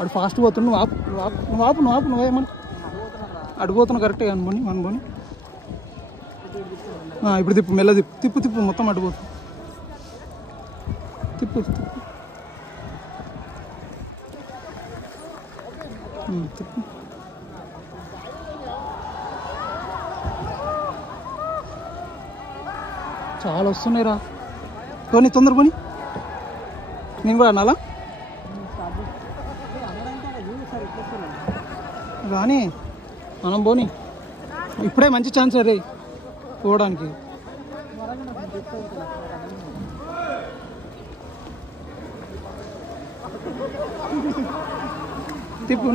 అడు ఫాస్ట్ పోతున్నా. నువ్వేమని అడిపోతున్నావు కరెక్ట్గా అనుకోని ఇప్పుడు తిప్పు, మెల్ల తిప్పు మొత్తం అడిపోతుంది. తిప్పు చాలా వస్తున్నాయి రా. పోనీ తొందర పోనీ, నేను కూడా అనాలా కానీ మనం పోనీ. ఇప్పుడే మంచి ఛాన్స్ రే పోవడానికి.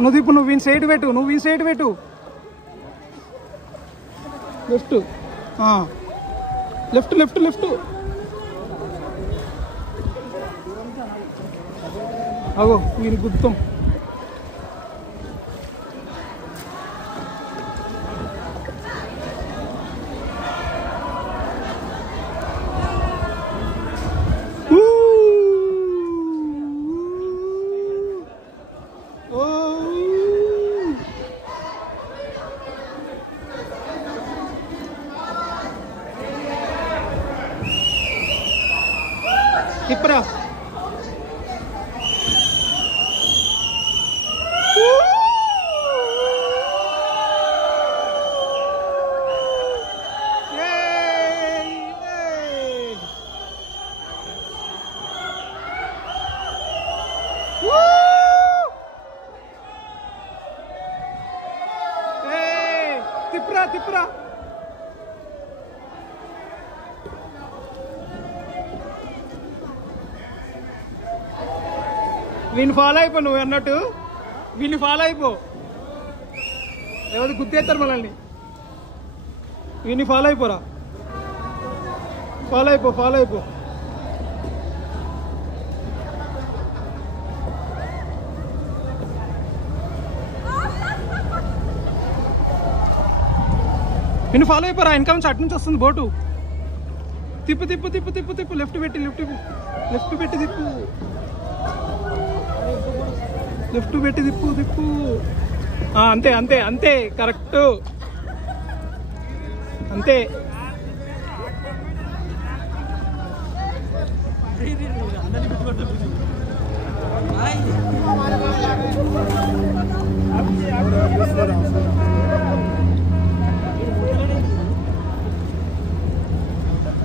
నువ్వు వీని సైడ్ పెట్టు. లెఫ్ట్ అగో వీని గుర్తం. తిప్పరా. తిప్పరా. వీళ్ళు ఫాలో అయిపో, నువ్వు అన్నట్టు వీళ్ళు ఫాలో అయిపో. ఎవరు గుర్తేస్తారు మనల్ని. వీళ్ళని ఫాలో అయిపోరా. ఫాలో అయిపో. వీళ్ళు ఫాలో అయిపోరా. వెనక నుంచి అటు నుంచి వస్తుంది బోటు. తిప్పు. లెఫ్ట్ పెట్టి తిప్పు. లెఫ్ట్ పెట్టి తిప్పు. అంతే కరెక్ట్. అంతే.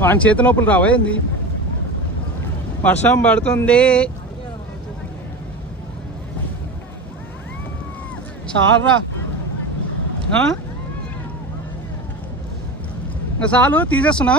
వాని చేతి నొప్పులు రావా ఏంది? వర్షం పడుతుంది చాలా. చాలు తీసేస్తున్నా.